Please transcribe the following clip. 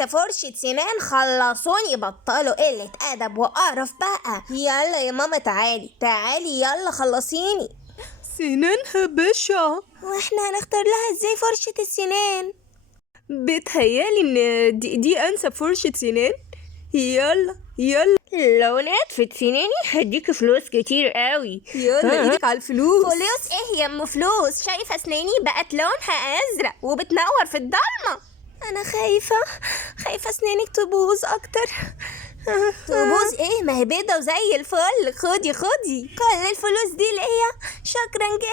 عايزة فرشة سنان، خلصوني، بطلوا قلة أدب وقرف بقى. يلا يا ماما تعالي يلا خلصيني. سنانها بشعة. واحنا هنختار لها ازاي فرشة السنان؟ بتهيالي ان دي انسب فرشة سنان. يلا لو نتفت سناني هديك فلوس كتير قوي. يلا ايدك على الفلوس. فلوس ايه يا ام فلوس؟ شايفة اسناني بقت لونها ازرق وبتنور في الضلمة. انا خايفة اسنانك تبوظ اكتر. تبوظ ايه؟ ما هي بيضة وزي الفل. خدي كل الفلوس دي ليا. شكرا جدا.